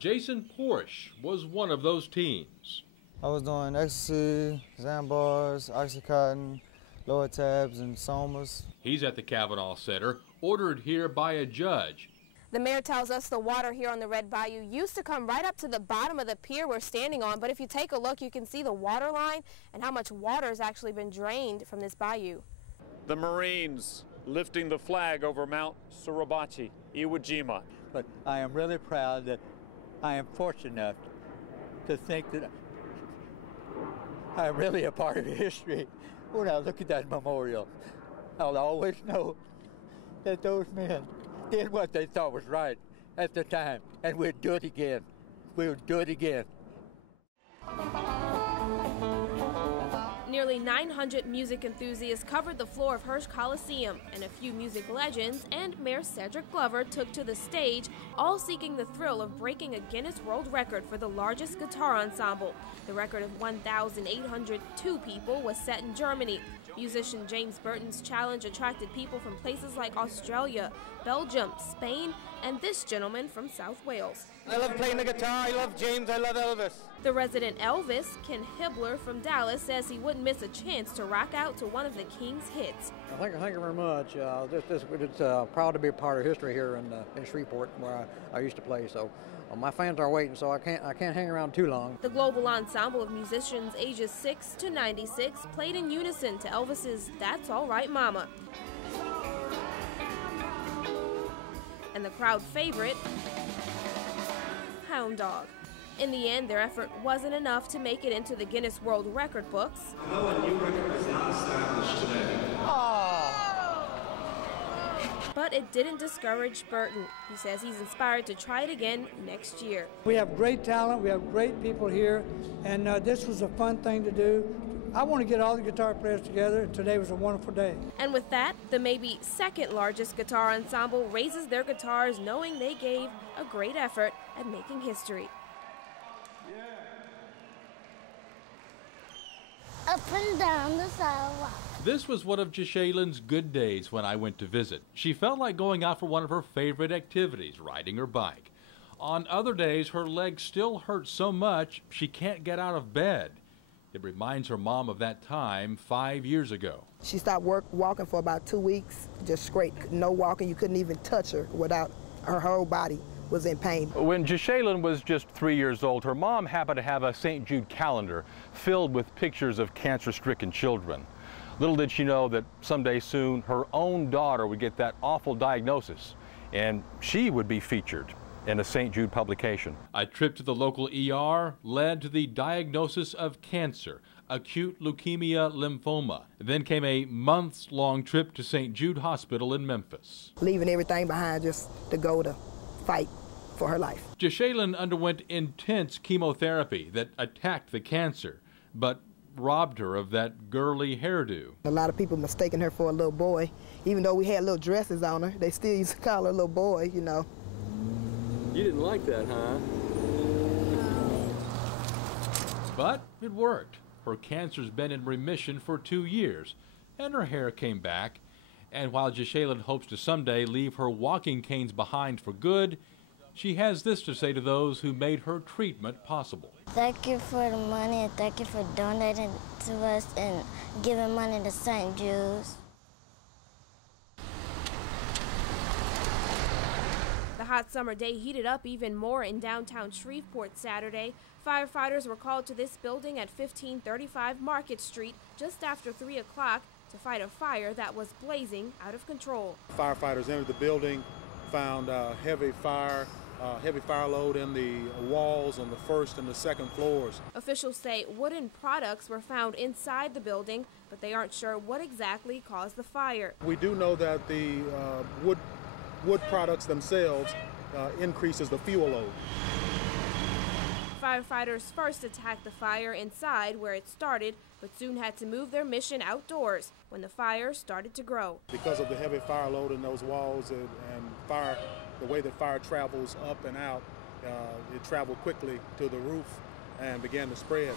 Jason Porsche was one of those teams. I was doing ecstasy, Zambars, Oxycontin, lower tabs, and somas. He's at the Kavanaugh Center, ordered here by a judge. The mayor tells us the water here on the Red Bayou used to come right up to the bottom of the pier we're standing on, but if you take a look, you can see the water line and how much water has actually been drained from this bayou. The Marines lifting the flag over Mount Suribachi, Iwo Jima. But I am really proud that I am fortunate enough to think that I'm really a part of history. When I look at that memorial, I'll always know that those men did what they thought was right at the time, and we'll do it again. We'll do it again. Nearly 900 music enthusiasts covered the floor of Hirsch Coliseum, and a few music legends and Mayor Cedric Glover took to the stage, all seeking the thrill of breaking a Guinness World Record for the largest guitar ensemble. The record of 1,802 people was set in Germany. Musician James Burton's challenge attracted people from places like Australia, Belgium, Spain, and this gentleman from South Wales. I love playing the guitar, I love James, I love Elvis. The resident Elvis, Ken Hibbler from Dallas, says he wouldn't miss a chance to rock out to one of the King's hits. Thank you very much. It's proud to be a part of history here in Shreveport, where I used to play. So my fans are waiting, so I can't hang around too long. The global ensemble of musicians ages 6 to 96 played in unison to Elvis's "That's All Right, Mama." And the crowd favorite, Hound Dog. In the end, their effort wasn't enough to make it into the Guinness World Record books. No, a new record was not established today. But it didn't discourage Burton. He says he's inspired to try it again next year. We have great talent, we have great people here, and this was a fun thing to do. I want to get all the guitar players together. Today was a wonderful day. And with that, the maybe second largest guitar ensemble raises their guitars knowing they gave a great effort at making history. Up and down the sidewalk. This was one of Jashaylin's good days when I went to visit. She felt like going out for one of her favorite activities, riding her bike. On other days, her legs still hurt so much she can't get out of bed. It reminds her mom of that time 5 years ago. She stopped walking for about 2 weeks, just straight, no walking. You couldn't even touch her without her whole body was in pain. When Jashaylin was just 3 years old, her mom happened to have a St. Jude calendar filled with pictures of cancer-stricken children. Little did she know that someday soon her own daughter would get that awful diagnosis, and she would be featured in a St. Jude publication. A trip to the local ER led to the diagnosis of cancer, acute leukemia lymphoma. Then came a months-long trip to St. Jude Hospital in Memphis. Leaving everything behind just to go to fight for her life. Jashaylin underwent intense chemotherapy that attacked the cancer, but robbed her of that girly hairdo. A lot of people mistaken her for a little boy. Even though we had little dresses on her, they still used to call her a little boy, you know. You didn't like that, huh? But it worked. Her cancer's been in remission for 2 years, and her hair came back. And while Jashaylin hopes to someday leave her walking canes behind for good, she has this to say to those who made her treatment possible. Thank you for the money, and thank you for donating to us and giving money to St. Jude's. The hot summer day heated up even more in downtown Shreveport Saturday. Firefighters were called to this building at 1535 Market Street just after 3 o'clock to fight a fire that was blazing out of control. Firefighters entered the building, found heavy fire load in the walls on the first and the second floors. Officials say wooden products were found inside the building, but they aren't sure what exactly caused the fire. We do know that the wood products themselves increases the fuel load. Firefighters first attacked the fire inside where it started, but soon had to move their mission outdoors when the fire started to grow. Because of the heavy fire load in those walls and fire, the way that fire travels up and out, it traveled quickly to the roof and began to spread.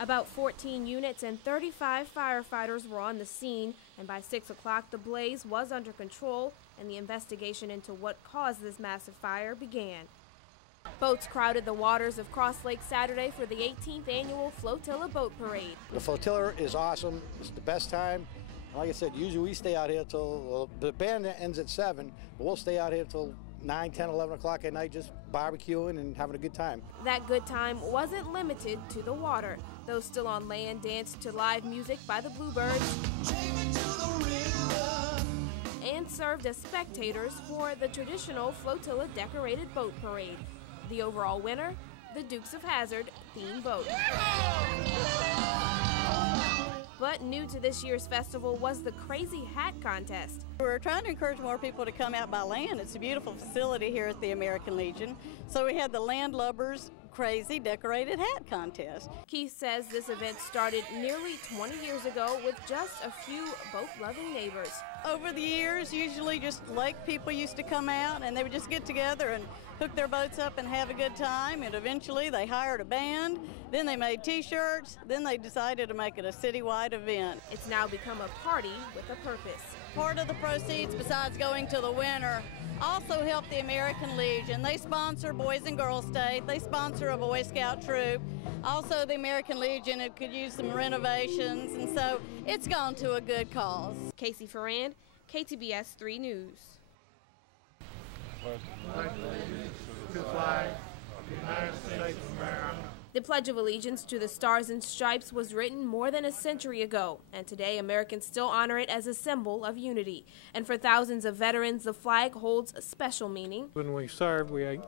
About 14 units and 35 firefighters were on the scene, and by 6 o'clock the blaze was under control and the investigation into what caused this massive fire began. Boats crowded the waters of Cross Lake Saturday for the 18th annual Flotilla Boat Parade. The flotilla is awesome. It's the best time. Like I said, usually we stay out here till, well, the band ends at 7, but we'll stay out here till 9, 10, 11 o'clock at night just barbecuing and having a good time. That good time wasn't limited to the water. Those still on land danced to live music by the Bluebirds and served as spectators for the traditional flotilla decorated boat parade. The overall winner, the Dukes of Hazzard theme boat. But new to this year's festival was the Crazy Hat Contest. We're trying to encourage more people to come out by land. It's a beautiful facility here at the American Legion. So we had the Landlubbers Crazy Decorated Hat Contest. Keith says this event started nearly 20 years ago with just a few boat-loving neighbors. Over the years, usually just lake people used to come out and they would just get together and hook their boats up and have a good time, and eventually they hired a band, then they made t-shirts, then they decided to make it a citywide event. It's now become a party with a purpose. Part of the proceeds, besides going to the winner, also help the American Legion. They sponsor Boys and Girls State, they sponsor a Boy Scout troop. Also the American Legion, it could use some renovations, and so it's gone to a good cause. Casey Ferrand, KTBS 3 News. The Pledge of Allegiance to the Stars and Stripes was written more than a century ago, and today Americans still honor it as a symbol of unity. And for thousands of veterans, the flag holds a special meaning. When we served, we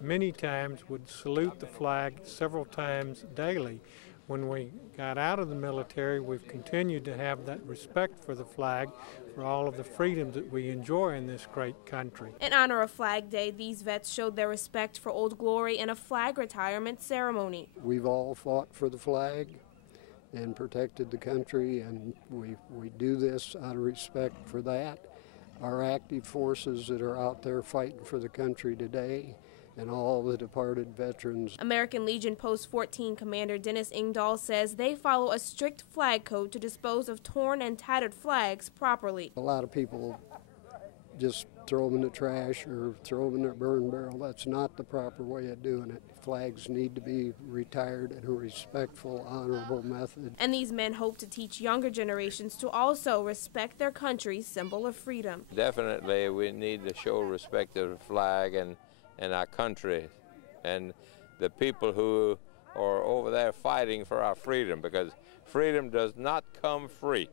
many times would salute the flag several times daily. When we got out of the military, we've continued to have that respect for the flag, for all of the freedoms that we enjoy in this great country. In honor of Flag Day, these vets showed their respect for Old Glory in a flag retirement ceremony. We've all fought for the flag and protected the country, and we do this out of respect for that. Our active forces that are out there fighting for the country today, and all the departed veterans. American Legion Post 14 Commander Dennis Ingdahl says they follow a strict flag code to dispose of torn and tattered flags properly. A lot of people just throw them in the trash or throw them in their burn barrel. That's not the proper way of doing it. Flags need to be retired in a respectful, honorable method. And these men hope to teach younger generations to also respect their country's symbol of freedom. Definitely we need to show respect to the flag and our country and the people who are over there fighting for our freedom, because freedom does not come free.